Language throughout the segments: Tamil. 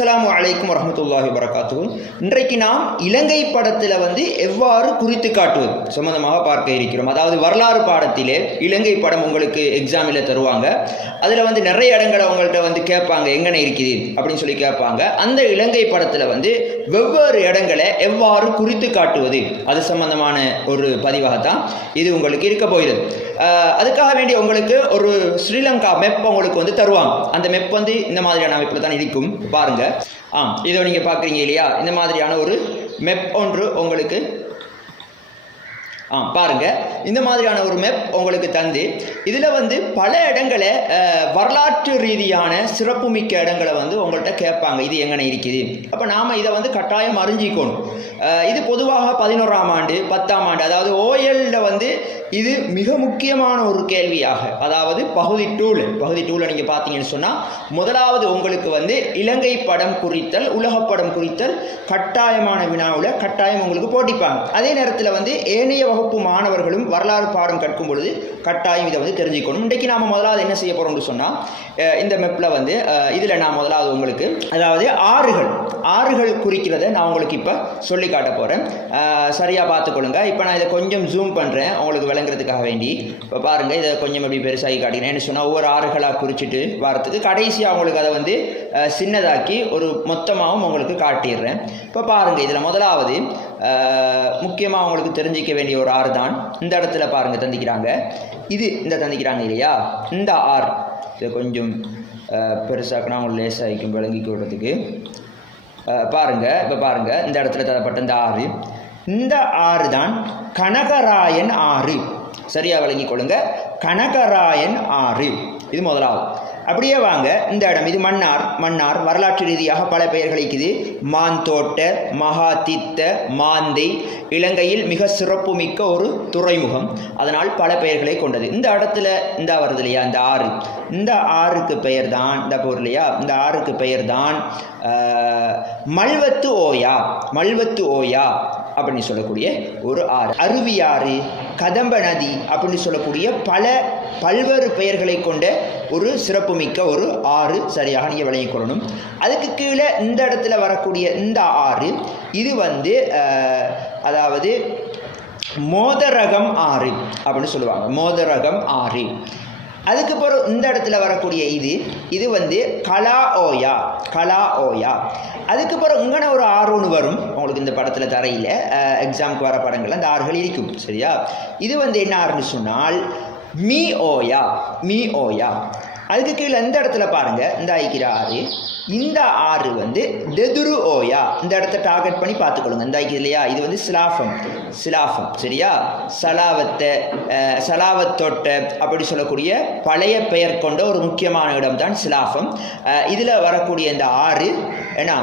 அஸ்லாம் அலைக்கும் வரஹ்மத்துல்லாஹி வரகாத்துவும் இன்றைக்கு நாம் இலங்கை படத்தில் வந்து எவ்வாறு குறித்து காட்டுவது சம்பந்தமாக பார்க்க இருக்கிறோம். அதாவது வரலாறு பாடத்திலே இலங்கை படம் உங்களுக்கு எக்ஸாமில் தருவாங்க. அதில் வந்து நிறைய இடங்களை உங்கள்கிட்ட வந்து கேட்பாங்க. எங்கன இருக்குது அப்படின்னு சொல்லி கேட்பாங்க. அந்த இலங்கை படத்தில் வந்து வெவ்வேறு இடங்களை எவ்வாறு குறித்து காட்டுவது? அது சம்பந்தமான ஒரு பதிவாகத்தான் இது உங்களுக்கு இருக்க போகிறது. அதுக்காக வேண்டி உங்களுக்கு ஒரு ஸ்ரீலங்கா மெப் உங்களுக்கு வந்து தருவாங்க. அந்த மெப் வந்து இந்த மாதிரியான அமைப்பில் தான் இருக்கும். பாருங்க. ஆ இதை நீங்கள் பார்க்குறீங்க இல்லையா? இந்த மாதிரியான ஒரு மெப் ஒன்று உங்களுக்கு ஆ பாருங்க. இந்த மாதிரியான ஒரு மேப் உங்களுக்கு தந்து இதில் வந்து பல இடங்களை வரலாற்று ரீதியான சிறப்புமிக்க இடங்களை வந்து உங்கள்கிட்ட கேட்பாங்க. இது எங்கன இருக்குது? அப்போ நாம் இதை வந்து கட்டாயம் அறிஞ்சிக்கணும். இது பொதுவாக பதினோராம் ஆண்டு பத்தாம் ஆண்டு அதாவது ஓஎல்ல வந்து இது மிக முக்கியமான ஒரு கேள்வியாக. அதாவது பகுதி டூல் பகுதி டூலை நீங்கள் பார்த்தீங்கன்னு சொன்னால் முதலாவது உங்களுக்கு வந்து இலங்கை படம் குறித்தல் உலகப்படம் குறித்தல் கட்டாயமான வினாவில் கட்டாயம் உங்களுக்கு போட்டிப்பாங்க. அதே நேரத்தில் வந்து ஏனைய வகுப்பு மாணவர்களும் வரலாறு பாடம் கற்கும் பொழுது கட்டாயம் இதை வந்து தெரிஞ்சுக்கணும். இன்றைக்கு நாம் முதலாவது என்ன செய்ய போகிறோம்னு சொன்னால் இந்த மெப்பில் வந்து இதில் நான் முதலாவது உங்களுக்கு அதாவது ஆறுகள் ஆறுகள் குறிக்கிறத நான் உங்களுக்கு இப்போ சொல்லி காட்ட போகிறேன் சரியாக பார்த்துக்கொள்ளுங்க இப்போ நான் இதை கொஞ்சம் ஜூம் பண்ணுறேன் உங்களுக்கு விளங்குறதுக்காக வேண்டி. இப்போ பாருங்கள் இதை கொஞ்சம் எப்படி பெருசாகி காட்டிக்கிறேன் என்ன சொன்னால் ஒவ்வொரு ஆறுகளாக குறிச்சிட்டு வரத்துக்கு கடைசியாக உங்களுக்கு அதை வந்து சின்னதாக்கி ஒரு மொத்தமாகவும் உங்களுக்கு காட்டிடுறேன். இப்போ பாருங்கள் இதில் முதலாவது முக்கியமாக அவங்களுக்கு தெரிஞ்சிக்க வேண்டிய ஒரு ஆறு தான். இந்த இடத்துல பாருங்கள் தந்திக்கிறாங்க. இது இந்த தந்திக்கிறாங்க இல்லையா? இந்த ஆறு இதை கொஞ்சம் பெருசாக்கினா அவங்க லேசாகிக்கும் விளங்கி விடுறதுக்கு பாருங்கள் இப்போ பாருங்கள் இந்த இடத்துல தரப்பட்ட இந்த ஆறு. இந்த ஆறு தான் கனகராயன் ஆறு. சரியாக விளங்கிக் கொள்ளுங்க. கனகராயன் ஆறு. இது முதலாவது. அப்படியே வாங்க. இந்த இடம் இது மன்னார். மன்னார் வரலாற்று ரீதியாக பல பெயர்கள் மாந்தோட்ட மகாதித்த மாந்தை. இலங்கையில் மிக சிறப்புமிக்க ஒரு துறைமுகம். அதனால் பல பெயர்களை கொண்டது. இந்த இடத்துல இந்த வருது இல்லையா? இந்த ஆறு. இந்த ஆறுக்கு பெயர் தான் இந்த பொருள் இல்லையா? இந்த ஆறுக்கு பெயர் தான் மல்வத்து ஓயா. மல்வத்து ஓயா அப்படின்னு சொல்லக்கூடிய ஒரு ஆறு. அருவியாறு கதம்ப நதி அப்படின்னு சொல்லக்கூடிய பல பல்வேறு பெயர்களை கொண்ட ஒரு சிறப்புமிக்க ஒரு ஆறு சரியாக நீங்கள் விளங்கிக் கொள்ளணும். அதுக்கு கீழே இந்த இடத்துல வரக்கூடிய இந்த ஆறு இது வந்து அதாவது மோதரகம் ஆறு அப்படின்னு சொல்லுவாங்க. மோதரகம் ஆறு. அதுக்கு பிறகு இந்த இடத்துல வரக்கூடிய இது இது வந்து கலா ஓயா கலா ஓயா. அதுக்கு பிறகு இங்கன ஒரு ஆறு ஒன்று வரும். உங்களுக்கு இந்த படத்தில் தரையில் எக்ஸாமுக்கு வர படங்கள் அந்த ஆறுகள் இருக்கும் சரியா? இது வந்து என்ன ஆறுன்னு சொன்னால் மீ ஓயா மீ ஓயா அதுக்கு கீழே இந்த இடத்துல பாருங்க இந்த ஐக்கிற ஆறு. இந்த ஆறு வந்து தெதுரு ஓயா இந்த இடத்த டார்கெட் பண்ணி பார்த்துக்கொள்ளுங்க இந்த ஐக்கிய இல்லையா? இது வந்து சிலாஃபம் சிலாஃபம் சரியா? சலாவத்தை அஹ், சலாவத்தொட்ட அப்படி சொல்லக்கூடிய பழைய பெயர் கொண்ட ஒரு முக்கியமான இடம் தான் சிலாஃபம் இதில் வரக்கூடிய இந்த ஆறு ஏன்னா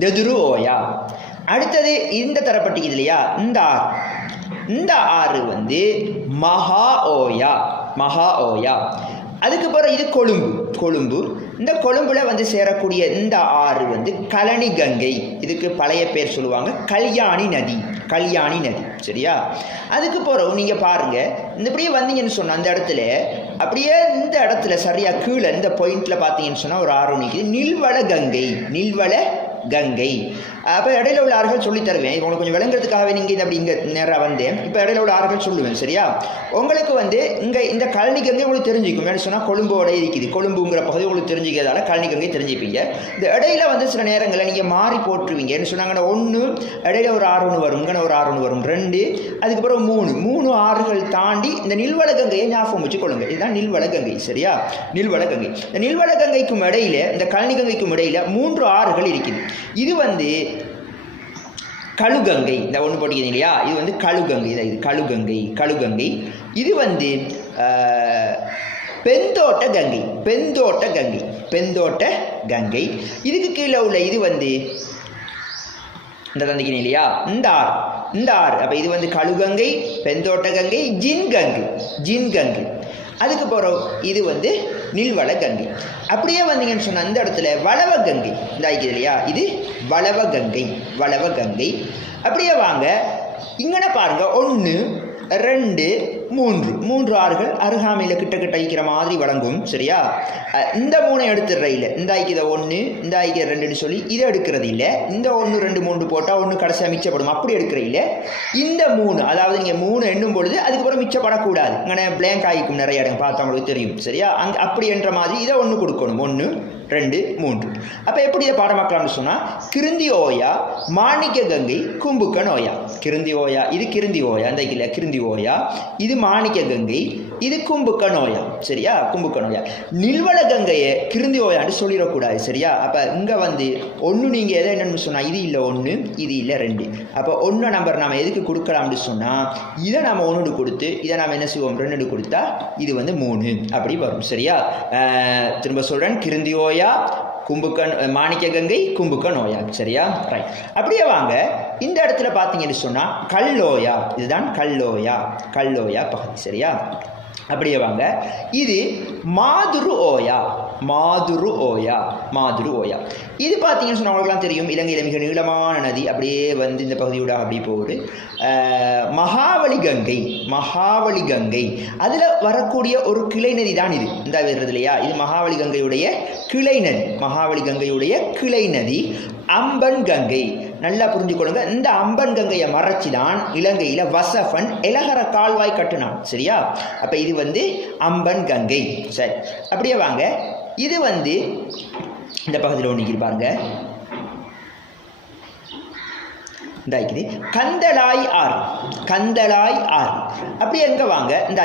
தெதுரு ஓயா oh, அடுத்தது இந்த தரப்பட்டிக்குது இல்லையா? இந்த ஆறு இந்த ஆறு வந்து மகா ஓயா மகா ஓயா அதுக்கப்புறம் இது கொழும்பு. கொழும்பு. இந்த கொழும்புல வந்து சேரக்கூடிய இந்த ஆறு வந்து கழனி கங்கை. இதுக்கு பழைய பேர் சொல்லுவாங்க. கல்யாணி நதி. கல்யாணி நதி. சரியா? அதுக்கு பிறகு நீங்கள் பாருங்கள் இந்த இப்படியே வந்தீங்கன்னு சொன்ன அந்த இடத்துல அப்படியே இந்த இடத்துல சரியாக கீழே இந்த பாயிண்டில் பார்த்தீங்கன்னு சொன்னால் ஒரு ஆறு நில்வள கங்கை நில்வள கங்கை. அப்போ இடையில உள்ள ஆறுகள் சொல்லித் தருவேன். உங்களுக்கு கொஞ்சம் விளங்குறதுக்காகவே நீங்கள் இது அப்படி இங்கே நேராக வந்தேன். இப்போ இடையில உள்ள ஆறுகள் சொல்லுவேன் சரியா? உங்களுக்கு வந்து இங்கே இந்த கழனி கங்கை உங்களுக்கு தெரிஞ்சுக்கும். என்ன சொன்னால் கொழும்போட இருக்குது. கொழும்புங்கிற பகுதி உங்களுக்கு தெரிஞ்சுக்கிறதால கழனி கங்கை தெரிஞ்சுப்பீங்க. இந்த இடையில வந்து சில நேரங்களில் நீங்கள் மாறி போட்டுருவீங்க என்ன சொன்னாங்கன்னா ஒன்று இடையில ஒரு ஆறு ஒன்று வரும். இங்கே ஒரு ஆறு ஒன்று வரும். ரெண்டு அதுக்கப்புறம் மூணு. மூணு ஆறுகள் தாண்டி இந்த நில்வள கங்கையை ஞாபகம் வச்சுக்கொள்ளுங்க. இதுதான் நில்வள கங்கை சரியா? நில்வளகங்கை இந்த நில்வள கங்கைக்கும் இடையில இந்த கழனி கங்கைக்கும் இடையில மூன்று ஆறுகள் இருக்குது இது வந்து கழுகங்கை. இந்த ஒன்று போட்டிருக்கீங்க இல்லையா? இது வந்து கழுகங்கை. இதை இது கழுகங்கை கழுகங்கை. இது வந்து பெந்தோட்ட கங்கை பெந்தோட்ட கங்கை பெந்தோட்ட கங்கை இதுக்கு கீழே உள்ள இது வந்து இந்த தந்திக்கணும் இல்லையா? இந்த ஆறு. இந்த ஆறு. அப்போ இது வந்து கழுகங்கை பெந்தோட்ட கங்கை ஜின் கங்கை அதுக்கு பிறகு இது வந்து நீள்வள கங்கை. அப்படியே வந்தீங்கன்னு சொன்ன அந்த இடத்துல வளவ கங்கை. இந்த இல்லையா? இது வளவ கங்கை வளவ கங்கை. அப்படியே வாங்க. இங்கே பாருங்கள் ஒன்று ரெண்டு மூன்று. மூன்று ஆறுகள் அருகாமையில் கிட்ட கிட்ட ஐக்கிற மாதிரி வழங்கும் சரியா? இந்த மூணை எடுத்துடுற இல்லை. இந்த ஐக்கிய ஒன்று இந்த ஐக்கிய ரெண்டுன்னு சொல்லி இதை எடுக்கிறது இல்லை. இந்த ஒன்று ரெண்டு மூன்று போட்டால் ஒன்று கடைசியாக மிச்சப்படும். அப்படி எடுக்கிற இல்லை. இந்த மூணு அதாவது நீங்கள் மூணு எண்ணும் பொழுது அதுக்கப்புறம் மிச்சப்படக்கூடாது. இங்கே பிளாங்க் ஆகிக்கும் நிறைய இடம். பார்த்தா உங்களுக்கு தெரியும் சரியா? அங்கே அப்படி என்ற மாதிரி இதை ஒன்று கொடுக்கணும். ஒன்று ரெண்டு மூன்று. அப்போ எப்படி இதை பாடமாக்கலாம்னு சொன்னால் கிருந்தி ஓயா மாணிக்க கங்கை கும்புக்க நோயா. கிருந்தி ஓயா இது கிருந்தி ஓயா இந்த இல்லை கிருந்தி ஓயா இது மாணிக்க கங்கை இது கும்புக்க நோயா. சரியா? கும்புக்க நோயா. நில்வள கங்கையை கிருந்தி ஓயான்னு சொல்லிடக்கூடாது சரியா? அப்போ இங்கே வந்து ஒன்று நீங்கள் எதை என்னன்னு சொன்னால் இது இல்லை ஒன்று இது இல்லை ரெண்டு. அப்போ ஒன்று நம்பர் நாம் எதுக்கு கொடுக்கலாம்னு சொன்னால் இதை நம்ம ஒன்று கொடுத்து இதை நம்ம என்ன செய்வோம்? ரெண்டு கொடுத்தா இது வந்து மூணு. அப்படி வரும் சரியா? திரும்ப சொல்கிறேன் கிருந்தி ஓயா கும்புக்க மாணிக்க கங்கை கும்புக்க நோயா சரியா? ரைட் அப்படியே வாங்க. இந்த இடத்துல பார்த்தீங்கன்னு சொன்னால் கல்லோயா. இதுதான் கல்லோயா. கல்லோயா பகுதி சரியா? அப்படியே வாங்க. இது மாதுரு ஓயா. மாதுரு ஓயா. மாதுரு ஓயா. இது பார்த்தீங்கன்னு சொன்னால் அவங்களுக்குலாம் தெரியும். இலங்கையில் மிக நீளமான நதி. அப்படியே வந்து இந்த பகுதியோட அப்படி போகுது. மகாவலி கங்கை. மகாவலி கங்கை. அதில் வரக்கூடிய ஒரு கிளை நதி தான் இது. இந்த வருது இல்லையா? இது மகாவலி கங்கையுடைய கிளை நதி. மகாவலி கங்கையுடைய கிளை நதி. அம்பன் கங்கை. நல்லா புரிஞ்சுக்கொள்ளுங்க. இந்த அம்பன் கங்கையை மறைச்சி தான் இலங்கையில் வசஃபன் இலகர கால்வாய் கட்டினான். சரியா? அப்போ இது வந்து அம்பன் கங்கை. சரி. அப்படியே வாங்க. இது வந்து இந்த பகுதியில் ஒன்று பாருங்க. இந்த ஆய்க்குது கந்தலாய் ஆறு கந்தலாய் ஆறு அப்படியே எங்கே வாங்க? இந்த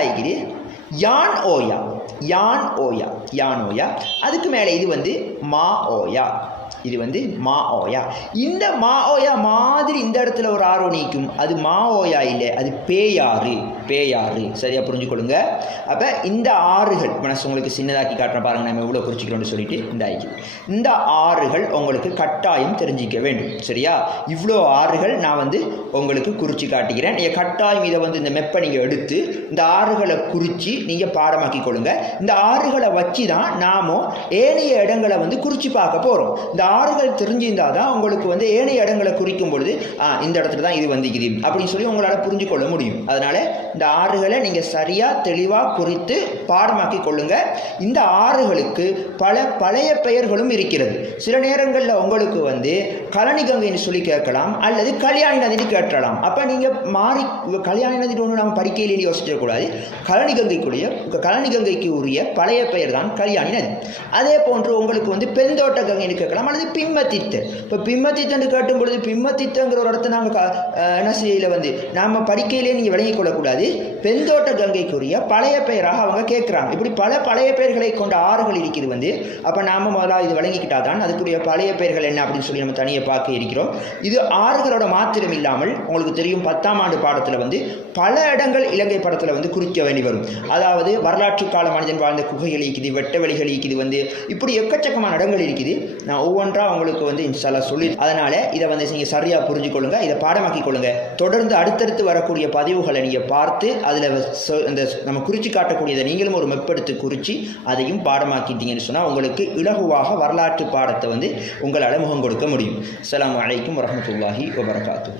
யான் ஓயா. யான் ஓயா. யான் ஓயா. அதுக்கு மேலே இது வந்து மா ஓயா. இது வந்து மா ஓயா இந்த மா ஓயா மாதிரி இந்த இடத்துல ஒரு ஆர்வம் நீக்கும். அது மா ஓயா இல்லை அது பேயாறு. பேயாறு சரியா புரிஞ்சுக்கொள்ளுங்க. அப்போ இந்த ஆறுகள் மனசு உங்களுக்கு சின்னதாக்கி காட்டுற பாருங்க நம்ம எவ்வளோ குறிச்சிக்கிறோம்னு சொல்லிட்டு இந்த ஆய்க்கு இந்த ஆறுகள் உங்களுக்கு கட்டாயம் தெரிஞ்சிக்க வேண்டும். சரியா? இவ்வளோ ஆறுகள் நான் வந்து உங்களுக்கு குறித்து காட்டுகிறேன் நீங்கள் கட்டாயம் இதை வந்து இந்த மெப்பை நீங்கள் எடுத்து இந்த ஆறுகளை குறித்து நீங்கள் பாடமாக்கி கொள்ளுங்க. இந்த ஆறுகளை வச்சு தான் நாமும் ஏனைய இடங்களை வந்து குறித்து பார்க்க போகிறோம் இந்த ஆறுகள் தெரிஞ்சிருந்தால் தான் உங்களுக்கு வந்து ஏனைய இடங்களை குறிக்கும் பொழுது இந்த இடத்துல தான் இது வந்துக்குது அப்படின்னு சொல்லி உங்களால் புரிஞ்சு கொள்ள முடியும். அதனால் இந்த ஆறுகளை நீங்கள் சரியாக தெளிவாக குறித்து பாடமாக்கி கொள்ளுங்க. இந்த ஆறுகளுக்கு பல பழைய பெயர்களும் இருக்கிறது. சில நேரங்களில் உங்களுக்கு வந்து கழனி கங்கைன்னு சொல்லி கேட்கலாம் அல்லது கல்யாணி நதினு கேட்டலாம். அப்போ நீங்கள் மாறி கல்யாணி நதினு ஒன்று நம்ம படிக்கையிலேயே யோசிச்சிடக்கூடாது கழனி கங்கைக்குரிய கழனி கங்கைக்கு உரிய பழைய பெயர் தான் கல்யாணி நதி. அதே போன்று உங்களுக்கு வந்து பெருந்தோட்ட கங்கைன்னு கேட்கலாம் அல்லது பிம்மத்தித்து. இப்போ பிம்மத்தித்தன்னு கேட்டும் பொழுது பிம்மத்தித்தங்கிற ஒரு இடத்த நாங்கள் என்ன செய்யல வந்து நாம் படிக்கையிலே நீங்கள் விளங்கிக் கொள்ளக்கூடாது. பெந்தோட்ட கங்கைக்குரிய பழைய பெயராக அவங்க கேட்குறாங்க. இப்படி பல பழைய பெயர்களை கொண்ட ஆறுகள் இருக்குது வந்து அப்போ நாம் முதலாக இது வழங்கிக்கிட்டா தான் அதுக்குரிய பழைய பெயர்கள் என்ன அப்படின்னு சொல்லி நம்ம தனியை பார்க்க இருக்கிறோம். இது ஆறுகளோட மாத்திரம் இல்லாமல் உங்களுக்கு தெரியும் பத்தாம் ஆண்டு பாடத்தில் வந்து பல இடங்கள் இலங்கை படத்தில் வந்து குறிக்க வேண்டி வரும். அதாவது வரலாற்று கால மனிதன் வாழ்ந்த குகைகள் இருக்குது வெட்ட வழிகள் இருக்குது வந்து இப்படி எக்கச்சக்கமான இடங்கள் இருக்குது. நான் ஒவ்வொன்றா உங்களுக்கு வந்து இன்ஷால்லா சொல்லி அதனால் இதை வந்து நீங்கள் சரியாக புரிஞ்சுக்கொள்ளுங்க இதை பாடமாக்கி கொள்ளுங்க. தொடர்ந்து அடுத்தடுத்து வரக்கூடிய பதிவுகளை நீங்கள் பார்த்து பார்த்து அதில் இந்த நம்ம குறித்து காட்டக்கூடியதை நீங்களும் ஒரு மெப்படுத்து குறித்து அதையும் பாடமாக்கிட்டீங்கன்னு சொன்னால் உங்களுக்கு இலகுவாக வரலாற்று பாடத்தை வந்து உங்களால் முகம் கொடுக்க முடியும். அலாம் வலைக்கம் வரமத்துல்லாஹி வபரகாத்து